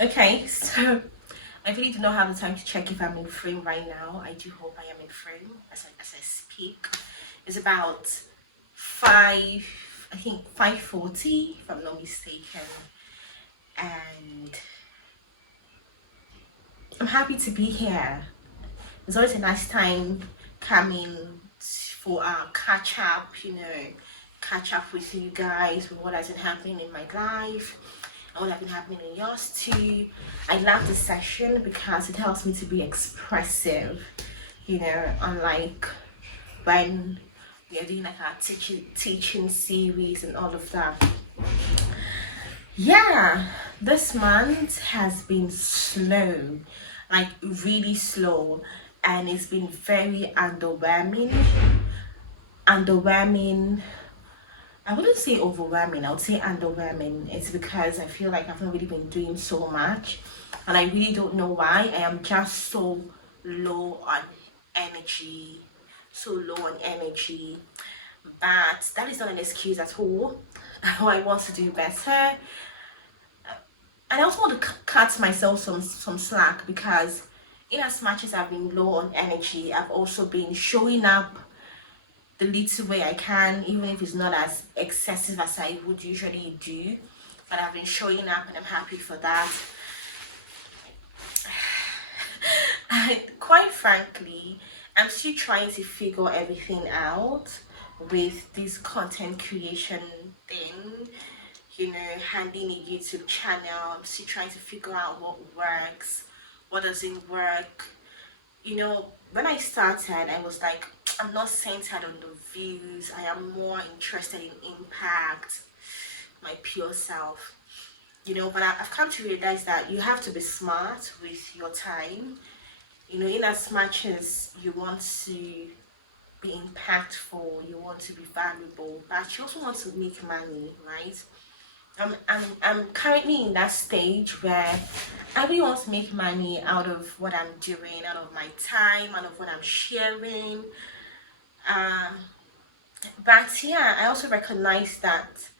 Okay, so I really do not have the time to check if I'm in frame right now. I do hope I am in frame as I speak. It's about 5:40 if I'm not mistaken, and I'm happy to be here. It's always a nice time coming for our catch up, catch up with you guys with what has been happening in my life and what has been happening in yours too. I love this session because it helps me to be expressive, unlike when we are doing like our teaching series and all of that. Yeah, this month has been slow, like really slow, and it's been very underwhelming. Underwhelming. I wouldn't say overwhelming, I would say underwhelming. It's because I feel like I've not really been doing so much, and I really don't know why. I am just so low on energy, so low on energy. But that is not an excuse at all. I want to do better. And I also want to cut myself some slack because in as much as I've been low on energy, I've also been showing up the little way I can, even if it's not as excessive as I would usually do. But I've been showing up and I'm happy for that. And quite frankly, I'm still trying to figure everything out with this content creation thing, handling a YouTube channel. I'm still trying to figure out what works, what doesn't work. When I started, I was like, I'm not centered on the views. I am more interested in impact, my pure self. But I've come to realize that you have to be smart with your time. In as much as you want to be impactful, you want to be valuable, but you also want to make money, right? I'm currently in that stage where I really want to make money out of what I'm doing, out of my time, out of what I'm sharing. But yeah, I also recognize that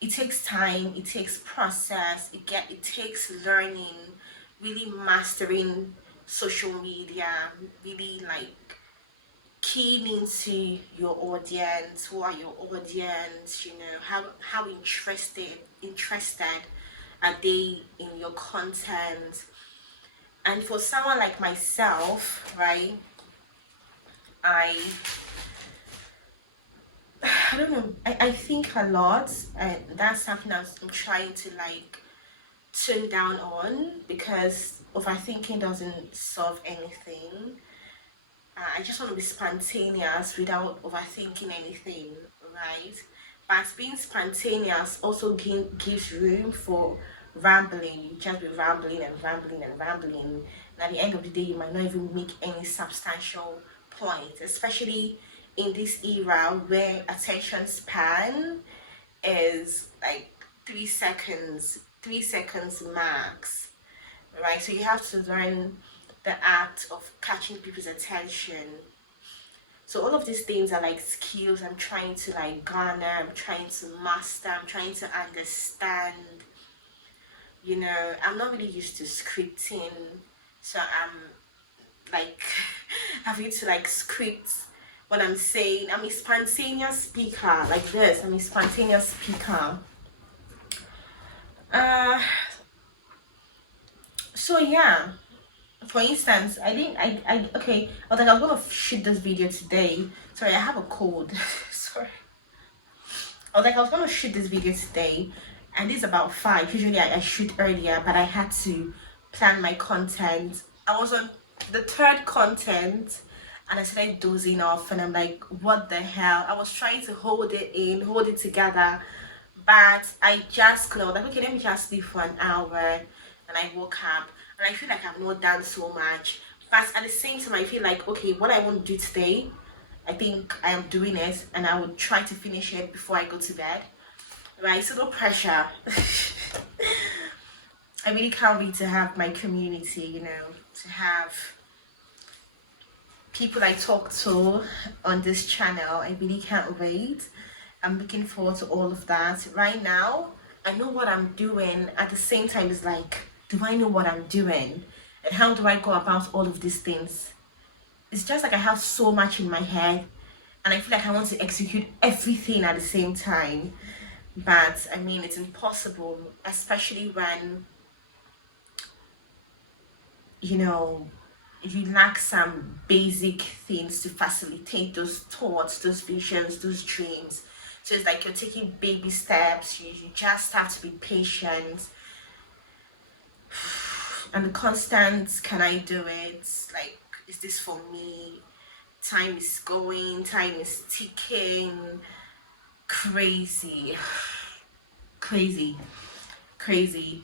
it takes time, it takes process, it takes learning, really mastering social media, really like keying into your audience. Who are your audience? How interested are they in your content? And for someone like myself, right, I don't know, I think a lot, and that's something I'm trying to like tune down on, because overthinking doesn't solve anything. I just want to be spontaneous without overthinking anything, right? But being spontaneous also gives room for rambling. You just be rambling and rambling and rambling. And at the end of the day, you might not even make any substantial point, especially in this era where attention span is like 3 seconds max, right? So you have to learn the act of catching people's attention. So all of these things are like skills I'm trying to like garner, I'm trying to master, I'm trying to understand. I'm not really used to scripting, so I'm like having to like script what I'm saying. I'm a spontaneous speaker like this. I'm a spontaneous speaker. So yeah, for instance, okay, I was like, I was gonna shoot this video today. Sorry, I have a cold. Sorry. I was like, I was gonna shoot this video today, and it's about 5. Usually I shoot earlier, but I had to plan my content. I was on the third content and I started dozing off, and I'm like, what the hell? I was trying to hold it together, but I just closed. Like, okay, let me just sleep for an hour, and I woke up. And I feel like I've not done so much, but at the same time I feel like, okay, what I want to do today, I think I am doing it, and I will try to finish it before I go to bed, right? So no pressure. I really can't wait to have my community, to have people I talk to on this channel. I really can't wait. I'm looking forward to all of that. Right now I know what I'm doing. At the same time, it's like Do I know what I'm doing? And how do I go about all of these things? It's just like I have so much in my head, and I feel like I want to execute everything at the same time. But I mean, it's impossible, especially when, you know, you lack some basic things to facilitate those thoughts, those visions, those dreams. So it's like you're taking baby steps. You just have to be patient. And the constant, can I do it? Like, is this for me? Time is going, time is ticking. Crazy. Crazy. Crazy.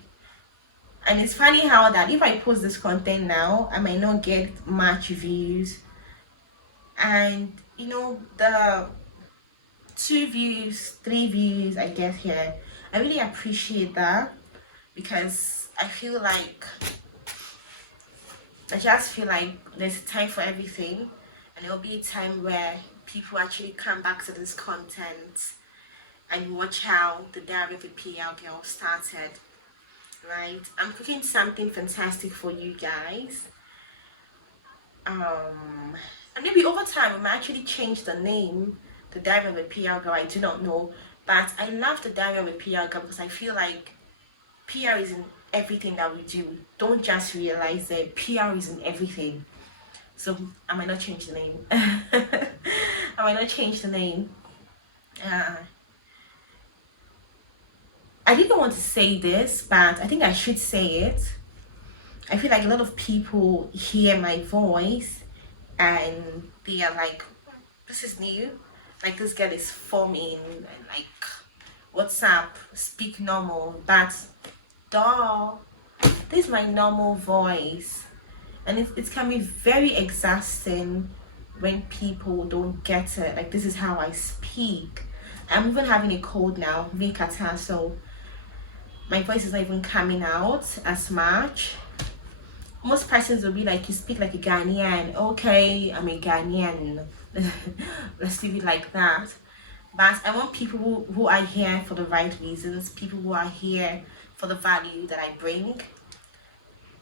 And it's funny how that if I post this content now, I might not get much views. And you know, the 2 views, 3 views I get here, I really appreciate that, because I just feel like there's a time for everything, and there'll be a time where people actually come back to this content and watch how the Diary of a PL Girl started. Right? I'm cooking something fantastic for you guys. And maybe over time we might actually change the name, the Diary of a PR Girl. I do not know, but I love the Diary of a PR Girl because I feel like PR is in everything that we do. Don't just realize that PR is in everything. So I might not change the name. I might not change the name. I didn't want to say this, but I think I should say it. I feel like a lot of people hear my voice and they are like, this is new. Like, this girl is forming, like, what's up? Speak normal. But, duh, this is my normal voice. And it can be very exhausting when people don't get it. Like, this is how I speak. I'm even having a cold now, Vikata, so my voice is not even coming out as much. Most persons will be like, you speak like a Ghanaian. Okay, I'm a Ghanaian. Let's leave it like that. But I want people who are here for the right reasons, people who are here for the value that I bring.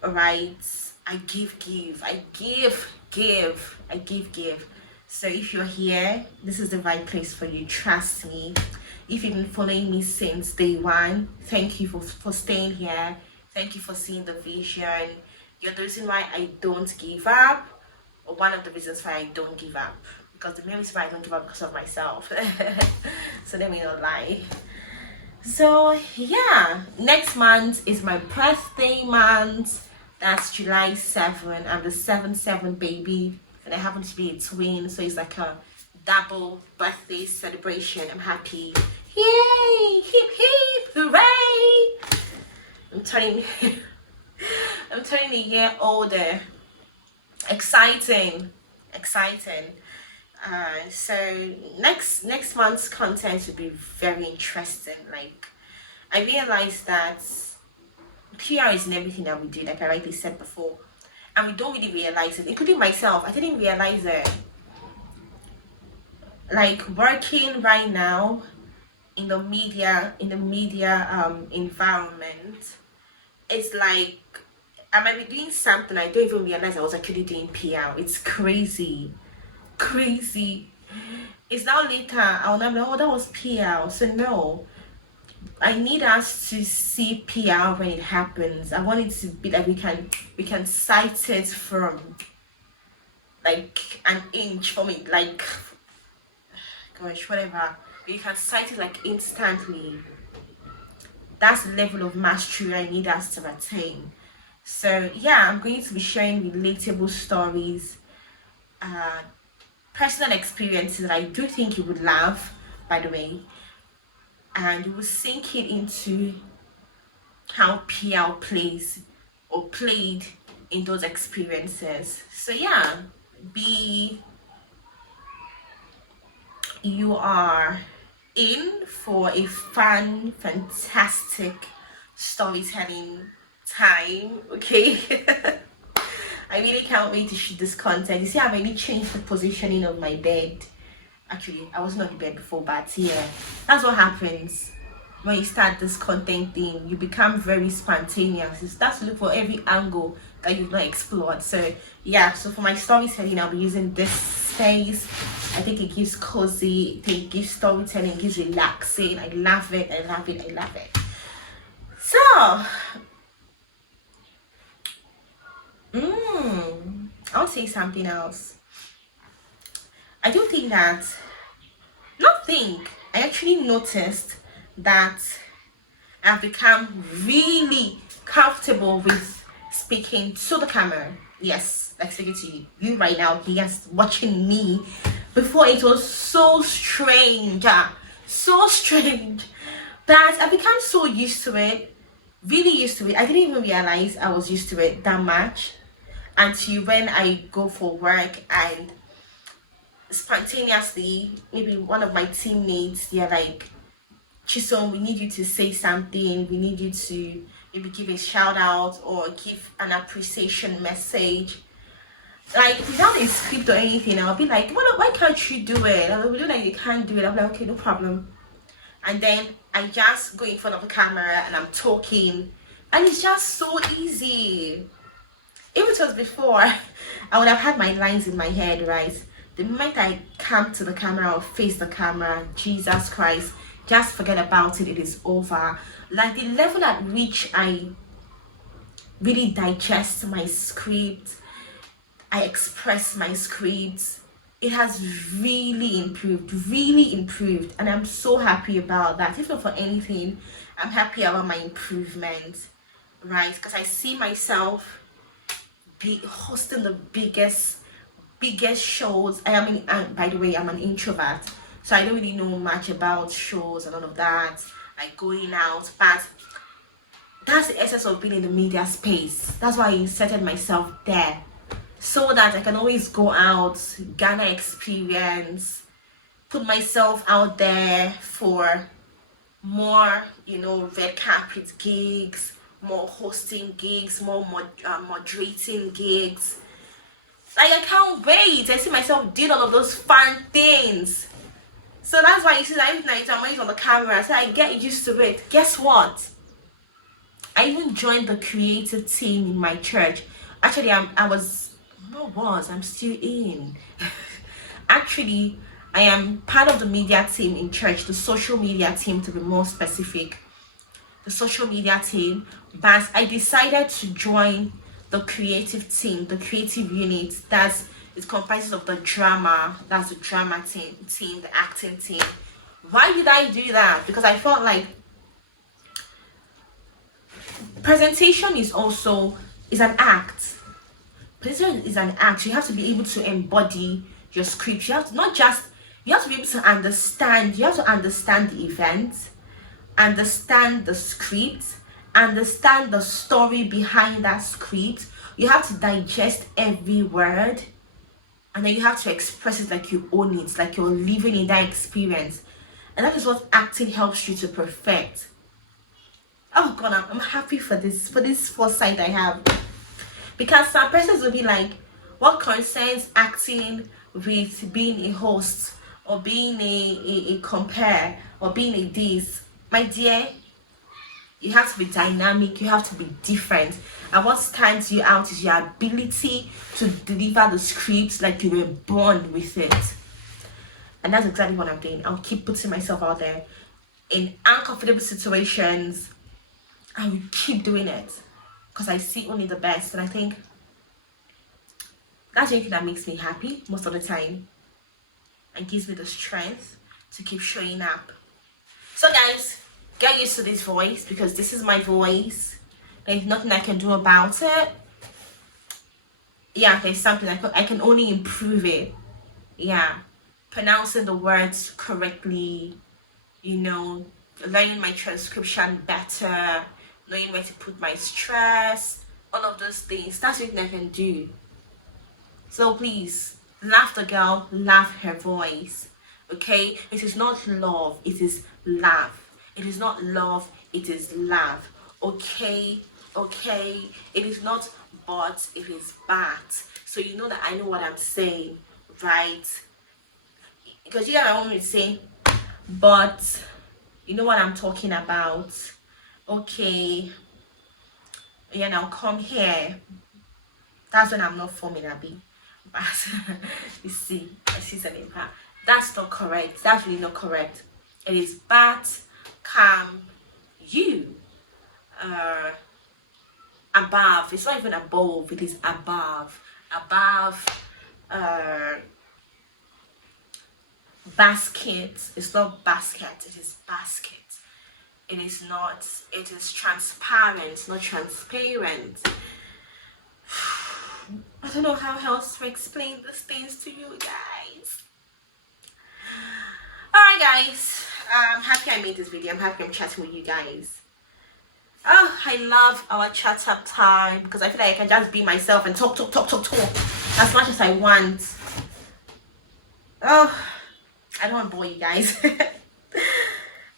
Alright, I give. So if you're here, this is the right place for you. Trust me. If you've been following me since day one, thank you for staying here. Thank you for seeing the vision. You're the reason why I don't give up, or one of the reasons why I don't give up. Because the main reason why I don't give up because of myself. So let me not lie. So yeah, next month is my birthday month. That's July 7. I'm the 7/7 baby, and I happen to be a twin, so it's like a double birthday celebration. I'm happy. Yay! Hip hip! Hooray! I'm turning a year older. Exciting. So next month's content will be very interesting. Like, I realized that PR is in everything that we do, like I rightly said before, and we don't really realize it, including myself. I didn't realize it. Like, working right now in the media environment, it's like I might be doing something I don't even realize I was actually doing PR. It's crazy. It's now later I'll never know, oh, that was PR. So no, I need us to see PR when it happens. I want it to be that we can cite it from like an inch from it, like, gosh, whatever. You can cite it like instantly. That's the level of mastery I need us to attain. So yeah, I'm going to be sharing relatable stories, personal experiences that I do think you would love, by the way, and you will sink it into how PR plays or played in those experiences. So yeah, you are in for a fun, fantastic storytelling time, okay? I really can't wait to shoot this content. You see, I've already changed the positioning of my bed. Actually, I wasn't on the bed before, but yeah, that's what happens. when you start this content thing, you become very spontaneous. You start to look for every angle that you've not explored. So yeah, so for my storytelling, I'll be using this space. I think it gives cozy, it gives storytelling, it gives relaxing. I love it, I love it, I love it. So I'll say something else. I do think that, not think, I actually noticed that I've become really comfortable with speaking to the camera. Yes, like speaking to you right now, yes, watching me. Before it was so strange, so strange that I become so used to it, really used to it. I didn't even realize I was used to it that much until when I go for work and spontaneously, maybe one of my teammates, they're like, Chisom, we need you to say something. We need you to maybe give a shout out or give an appreciation message. Like without a script or anything, I'll be like, why can't you do it? I'll be like, you can't do it. I'll be like, okay, no problem. And then I just go in front of the camera and I'm talking, and it's just so easy. If it was before, I would have had my lines in my head, right? The moment I come to the camera or face the camera, Jesus Christ, just forget about it, it is over. Like the level at which I really digest my script, I express my scripts, it has really improved, and I'm so happy about that. If not for anything, I'm happy about my improvement, right? Because I see myself be hosting the biggest shows. By the way, I'm an introvert, so I don't really know much about shows and all of that, like going out. But that's the essence of being in the media space. That's why I inserted myself there, so that I can always go out, garner experience, put myself out there for more, red carpet gigs, more hosting gigs, more moderating gigs. Like, I can't wait. I see myself doing all of those fun things. So that's why you see that every night I'm always on the camera, so I get used to it. Guess what? I even joined the creative team in my church. Actually, I'm still in. Actually, I am part of the media team in church, the social media team to be more specific. The social media team, but I decided to join the creative team, the creative unit. It comprises of the drama, that's the drama team, the acting team. Why did I do that? Because I felt like presentation is an act. Presentation is an act. You have to be able to embody your script. You have to be able to understand. You have to understand the event, understand the script, understand the story behind that script. You have to digest every word, and then you have to express it like you own it, like you're living in that experience. And that is what acting helps you to perfect. Oh God, I'm happy for this foresight I have. Because some persons will be like, what concerns acting with being a host or being a compare or being a this? My dear, you have to be dynamic, you have to be different. And what stands you out is your ability to deliver the script like you were born with it. And that's exactly what I'm doing. I'll keep putting myself out there in uncomfortable situations. I will keep doing it because I see only the best. And I think that's the only thing that makes me happy most of the time and gives me the strength to keep showing up. So guys, get used to this voice because this is my voice. There's nothing I can do about it. Yeah, there's something I can only improve it. Yeah, pronouncing the words correctly, learning my transcription better, knowing where to put my stress, all of those things. That's what I can do. So please, love the girl, love her voice. Okay? It is not love, it is love. It is not love, it is love. Okay? It is not but, it is but. So you know that I know what I'm saying, right? Because you guys want me to say, but You know what I'm talking about. Okay, yeah, now come here. That's when I'm not forming a B. But you see, I see some impact. That's not correct. That's really not correct. It is bat, come, you. Above. It's not even above. It is above. Above. Uh, basket. It's not basket. It is basket. It is not. It is transparent, not transparent. I don't know how else to explain these things to you guys. Alright guys, I'm happy I made this video. I'm happy I'm chatting with you guys. Oh, I love our chat up time because I feel like I can just be myself and talk as much as I want. Oh, I don't want to bore you guys.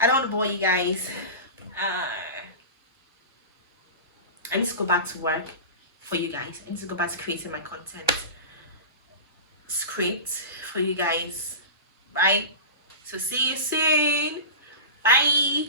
I don't want to bore you guys. I need to go back to work for you guys. I need to go back to creating my content script for you guys. Right? So see you soon. Bye.